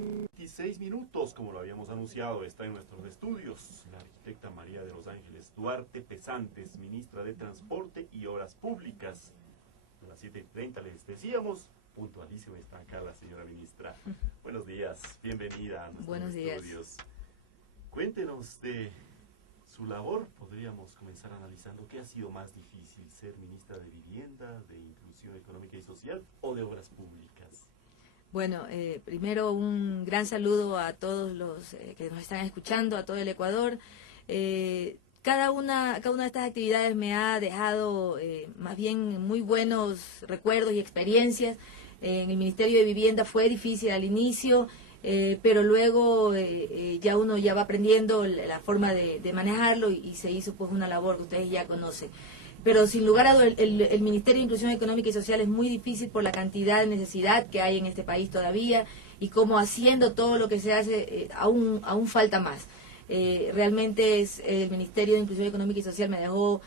26 minutos, como lo habíamos anunciado, está en nuestros estudios la arquitecta María de los Ángeles Duarte Pesantes, ministra de Transporte y Obras Públicas. A las 7:30 les decíamos, puntualísima está acá la señora ministra. Buenos días, bienvenida a nuestros estudios. Cuéntenos de su labor. Podríamos comenzar analizando qué ha sido más difícil, ser ministra de Vivienda, de Inclusión Económica y Social o de Obras Públicas. Bueno, primero un gran saludo a todos los que nos están escuchando, a todo el Ecuador. Cada una de estas actividades me ha dejado más bien muy buenos recuerdos y experiencias. En el Ministerio de Vivienda fue difícil al inicio, pero luego ya uno ya va aprendiendo la forma de manejarlo y se hizo pues una labor que ustedes ya conocen. Pero sin lugar a dudas, el Ministerio de Inclusión Económica y Social es muy difícil por la cantidad de necesidad que hay en este país todavía y como haciendo todo lo que se hace, aún falta más. Realmente el Ministerio de Inclusión Económica y Social me dejó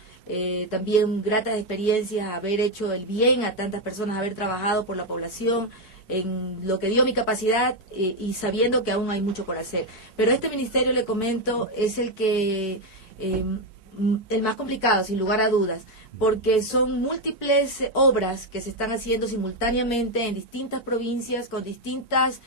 también gratas experiencias, haber hecho el bien a tantas personas, haber trabajado por la población en lo que dio mi capacidad y sabiendo que aún hay mucho por hacer. Pero este ministerio, le comento, es el que... el más complicado, sin lugar a dudas, porque son múltiples obras que se están haciendo simultáneamente en distintas provincias, con distintas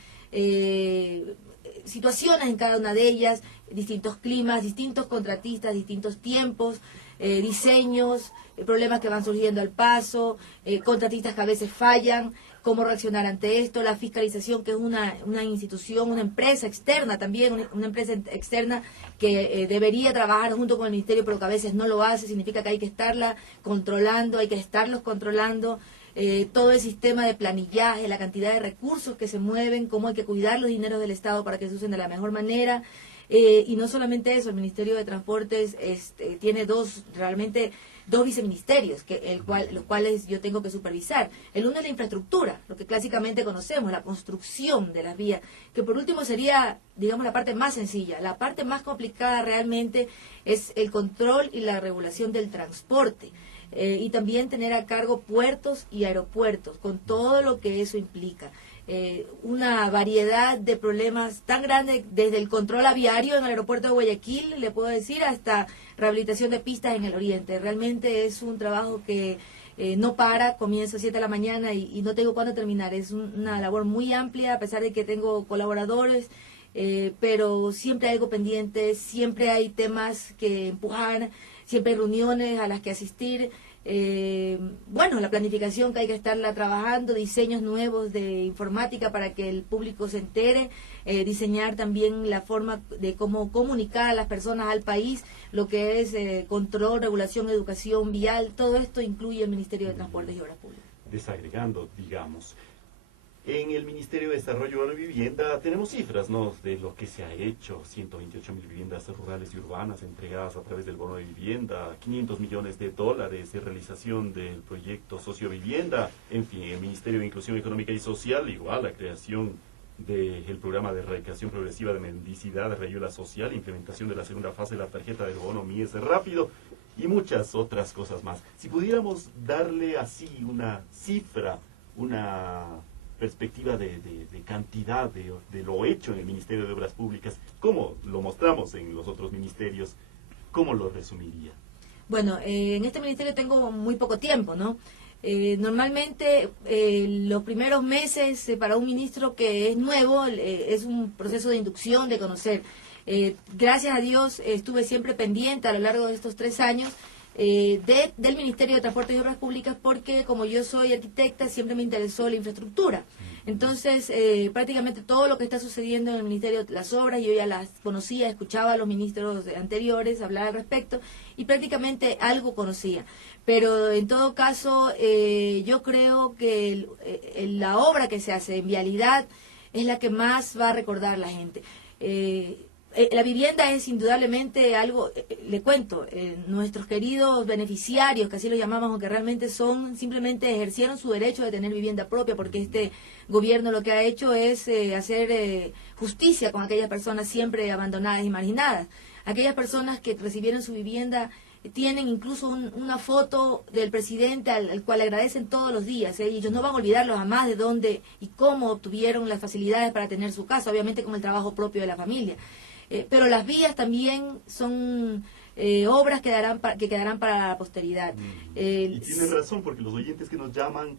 situaciones en cada una de ellas, distintos climas, distintos contratistas, distintos tiempos, diseños, problemas que van surgiendo al paso, contratistas que a veces fallan, cómo reaccionar ante esto, la fiscalización, que es una institución, una empresa externa también, una empresa externa que debería trabajar junto con el ministerio, pero que a veces no lo hace, significa que hay que estarla controlando, hay que estarlos controlando, todo el sistema de planillaje, la cantidad de recursos que se mueven, cómo hay que cuidar los dineros del Estado para que se usen de la mejor manera. Y no solamente eso, el Ministerio de Transportes tiene dos viceministerios, los cuales yo tengo que supervisar. El uno es la infraestructura, lo que clásicamente conocemos, la construcción de las vías, que por último sería, digamos, la parte más sencilla. La parte más complicada realmente es el control y la regulación del transporte. Y también tener a cargo puertos y aeropuertos, con todo lo que eso implica. Una variedad de problemas tan grande, desde el control aviario en el aeropuerto de Guayaquil, le puedo decir, hasta rehabilitación de pistas en el oriente. Realmente es un trabajo que no para, comienza a 7 de la mañana y no tengo cuándo terminar. Es una labor muy amplia, a pesar de que tengo colaboradores, pero siempre hay algo pendiente, siempre hay temas que empujar, siempre hay reuniones a las que asistir. Bueno, la planificación que hay que estarla trabajando, diseños nuevos de informática para que el público se entere, diseñar también la forma de cómo comunicar a las personas, al país, lo que es control, regulación, educación vial, todo esto incluye el Ministerio de Transportes y Obras Públicas. Desagregando, digamos, en el Ministerio de Desarrollo Urbano y Vivienda tenemos cifras, ¿no?, de lo que se ha hecho: 128.000 viviendas rurales y urbanas entregadas a través del bono de vivienda, $500 millones de realización del proyecto Sociovivienda, en fin, el Ministerio de Inclusión Económica y Social, igual la creación del programa de erradicación progresiva de mendicidad, de reayuda social, implementación de la segunda fase de la tarjeta del bono Mies Rápido y muchas otras cosas más. Si pudiéramos darle así una cifra, una perspectiva de cantidad de lo hecho en el Ministerio de Obras Públicas, ¿cómo lo mostramos en los otros ministerios? ¿Cómo lo resumiría? Bueno, en este ministerio tengo muy poco tiempo, ¿no? Normalmente los primeros meses para un ministro que es nuevo es un proceso de inducción, de conocer. Gracias a Dios estuve siempre pendiente a lo largo de estos 3 años del Ministerio de Transportes y Obras Públicas, porque como yo soy arquitecta siempre me interesó la infraestructura. Entonces prácticamente todo lo que está sucediendo en el Ministerio, las obras, yo ya las conocía, escuchaba a los ministros anteriores hablar al respecto y prácticamente algo conocía. Pero en todo caso yo creo que la obra que se hace en vialidad es la que más va a recordar la gente. La vivienda es indudablemente algo, le cuento, nuestros queridos beneficiarios, que así lo llamamos, aunque realmente simplemente ejercieron su derecho de tener vivienda propia, porque este gobierno lo que ha hecho es hacer justicia con aquellas personas siempre abandonadas y marginadas. Aquellas personas que recibieron su vivienda tienen incluso una foto del presidente al cual agradecen todos los días. Ellos no van a olvidarlo jamás de dónde y cómo obtuvieron las facilidades para tener su casa, obviamente con el trabajo propio de la familia. Pero las vías también son obras que quedarán para la posteridad. Y tienen razón, porque los oyentes que nos llaman,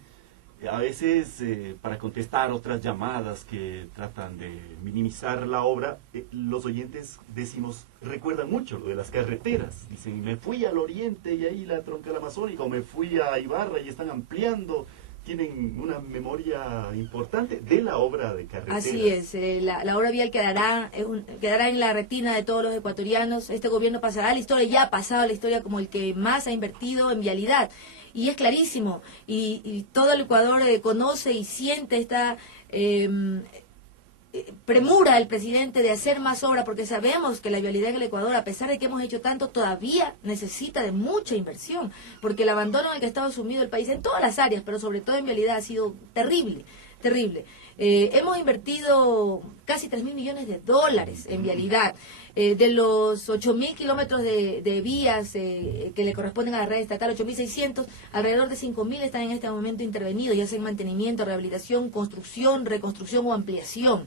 a veces para contestar otras llamadas que tratan de minimizar la obra, los oyentes decimos, recuerdan mucho lo de las carreteras. Dicen, me fui al oriente y ahí la troncal amazónica, o me fui a Ibarra y están ampliando. Tienen una memoria importante de la obra de carreteras. Así es, la obra vial quedará en la retina de todos los ecuatorianos. Este gobierno pasará a la historia, ya ha pasado a la historia como el que más ha invertido en vialidad. Y es clarísimo, y todo el Ecuador conoce y siente esta premura del presidente de hacer más obra, porque sabemos que la vialidad en el Ecuador, a pesar de que hemos hecho tanto, todavía necesita de mucha inversión, porque el abandono en el que ha estado sumido el país en todas las áreas, pero sobre todo en vialidad, ha sido terrible, terrible. Hemos invertido casi 3.000 millones de dólares en vialidad. De los 8.000 kilómetros de vías que le corresponden a la red estatal, 8.600, alrededor de 5.000 están en este momento intervenidos, ya sea en mantenimiento, rehabilitación, construcción, reconstrucción o ampliación.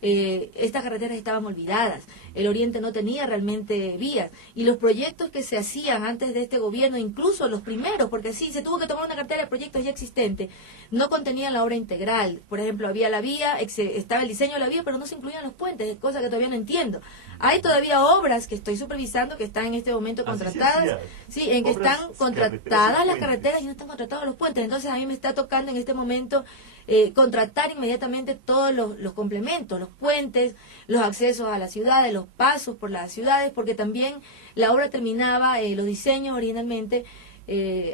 Estas carreteras estaban olvidadas, el oriente no tenía realmente vías, y los proyectos que se hacían antes de este gobierno, incluso los primeros, porque sí, se tuvo que tomar una cartera de proyectos ya existentes, no contenían la obra integral. Por ejemplo, había la vía, estaba el diseño de la vía, pero no se incluían los puentes, cosa que todavía no entiendo. Hay todavía obras que estoy supervisando que están en este momento contratadas, sí, en que están contratadas las carreteras y no están contratados los puentes. Entonces a mí me está tocando en este momento contratar inmediatamente todos los complementos, los puentes, los accesos a las ciudades, los pasos por las ciudades, porque también la obra terminaba, los diseños originalmente,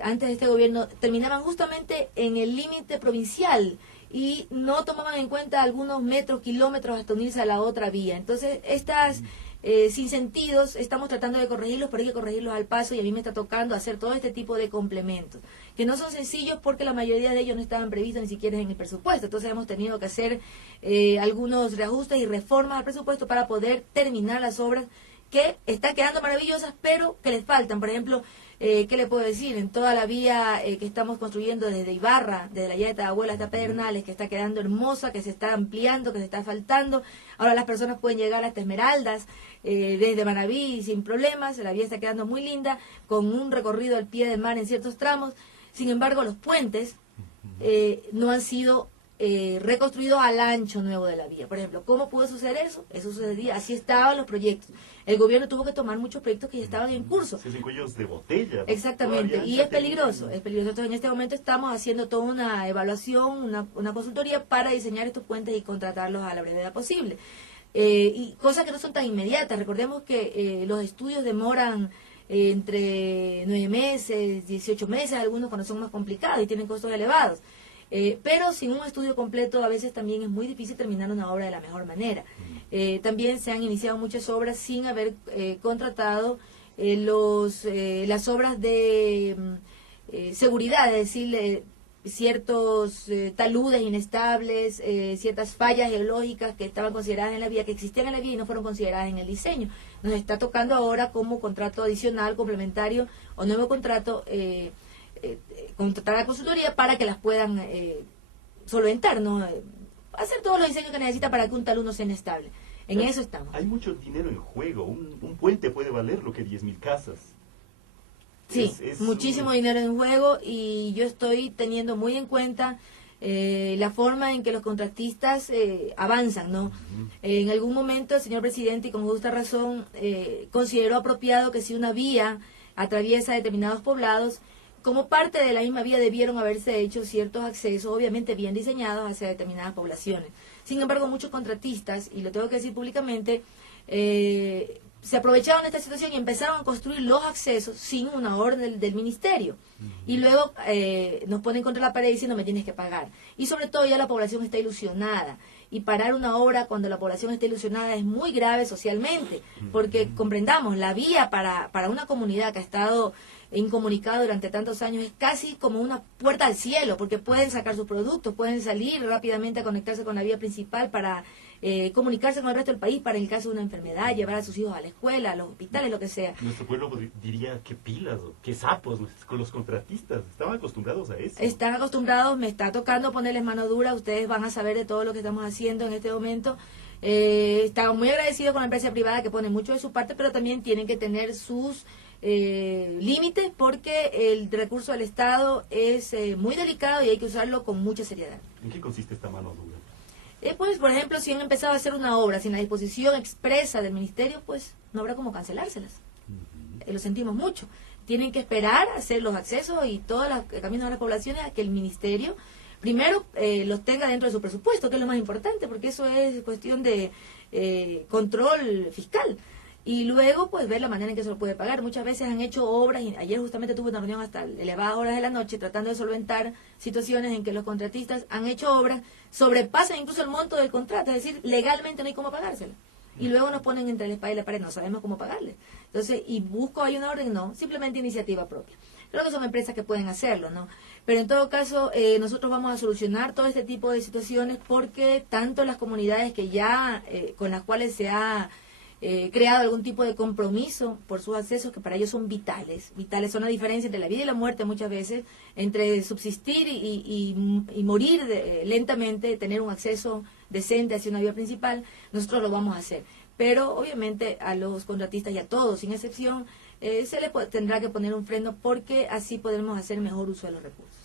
antes de este gobierno, terminaban justamente en el límite provincial y no tomaban en cuenta algunos metros, kilómetros hasta unirse a la otra vía. Entonces, estas sinsentidos estamos tratando de corregirlos, pero hay que corregirlos al paso, y a mí me está tocando hacer todo este tipo de complementos, que no son sencillos porque la mayoría de ellos no estaban previstos ni siquiera en el presupuesto. Entonces hemos tenido que hacer algunos reajustes y reformas al presupuesto para poder terminar las obras que están quedando maravillosas, pero que les faltan. Por ejemplo, ¿qué le puedo decir? En toda la vía que estamos construyendo desde Ibarra, desde la llave de Tahuela hasta Pedernales, que está quedando hermosa, que se está ampliando, que se está asfaltando. Ahora las personas pueden llegar hasta Esmeraldas, desde Manaví sin problemas. La vía está quedando muy linda, con un recorrido al pie del mar en ciertos tramos. Sin embargo, los puentes no han sido reconstruidos al ancho nuevo de la vía. Por ejemplo, ¿cómo pudo suceder eso? Eso sucedía, así estaban los proyectos. El gobierno tuvo que tomar muchos proyectos que ya estaban en curso. Se hacen cuellos de botella. Exactamente, y es peligroso, es peligroso. Entonces, en este momento estamos haciendo toda una evaluación, una consultoría para diseñar estos puentes y contratarlos a la brevedad posible. Y cosas que no son tan inmediatas. Recordemos que los estudios demoran entre 9 meses, 18 meses, algunos cuando son más complicados y tienen costos elevados. Pero sin un estudio completo a veces también es muy difícil terminar una obra de la mejor manera. También se han iniciado muchas obras sin haber contratado las obras de seguridad, es decir, ciertos taludes inestables, ciertas fallas geológicas que estaban consideradas en la vía, que existían en la vía y no fueron consideradas en el diseño. Nos está tocando ahora como contrato adicional, complementario o nuevo contrato, contratar a la consultoría para que las puedan solventar, ¿no? Hacer todos los diseños que necesita para que un talud no sea inestable. En eso estamos. Hay mucho dinero en juego. Un puente puede valer lo que 10.000 casas. Sí, muchísimo dinero en juego, y yo estoy teniendo muy en cuenta la forma en que los contratistas avanzan, ¿no? En algún momento el señor presidente, y con justa razón, consideró apropiado que si una vía atraviesa determinados poblados, como parte de la misma vía debieron haberse hecho ciertos accesos, obviamente bien diseñados, hacia determinadas poblaciones. Sin embargo, muchos contratistas, y lo tengo que decir públicamente, se aprovecharon de esta situación y empezaron a construir los accesos sin una orden del ministerio. Y luego nos ponen contra la pared diciendo me tienes que pagar. Y sobre todo ya la población está ilusionada. Y parar una obra cuando la población está ilusionada es muy grave socialmente, porque comprendamos, la vía para una comunidad que ha estado incomunicada durante tantos años es casi como una puerta al cielo, porque pueden sacar sus productos, pueden salir rápidamente a conectarse con la vía principal para comunicarse con el resto del país para el caso de una enfermedad, llevar a sus hijos a la escuela, a los hospitales, lo que sea. Nuestro pueblo diría, qué pilas, o qué sapos, con los contratistas, estaban acostumbrados a eso. Están acostumbrados, me está tocando ponerles mano dura, ustedes van a saber de todo lo que estamos haciendo en este momento. Estamos muy agradecidos con la empresa privada que pone mucho de su parte, pero también tienen que tener sus límites porque el recurso del Estado es muy delicado y hay que usarlo con mucha seriedad. ¿En qué consiste esta mano dura? Pues, por ejemplo, si han empezado a hacer una obra sin la disposición expresa del ministerio, pues no habrá como cancelárselas. Lo sentimos mucho. Tienen que esperar a hacer los accesos y todos los caminos de las poblaciones a que el ministerio primero los tenga dentro de su presupuesto, que es lo más importante, porque eso es cuestión de control fiscal. Y luego, pues, ver la manera en que se lo puede pagar. Muchas veces han hecho obras, y ayer justamente tuve una reunión hasta elevadas horas de la noche tratando de solventar situaciones en que los contratistas han hecho obras, sobrepasan incluso el monto del contrato, es decir, legalmente no hay cómo pagársela. Y luego nos ponen entre la espada y la pared, no sabemos cómo pagarle. Entonces, y busco, hay una orden, no, simplemente iniciativa propia. Creo que son empresas que pueden hacerlo, ¿no? Pero en todo caso, nosotros vamos a solucionar todo este tipo de situaciones porque tanto las comunidades que ya, con las cuales se ha creado algún tipo de compromiso por sus accesos que para ellos son vitales. Vitales son la diferencia entre la vida y la muerte muchas veces, entre subsistir y morir lentamente, tener un acceso decente hacia una vía principal. Nosotros lo vamos a hacer. Pero obviamente a los contratistas y a todos, sin excepción, se les tendrá que poner un freno porque así podremos hacer mejor uso de los recursos.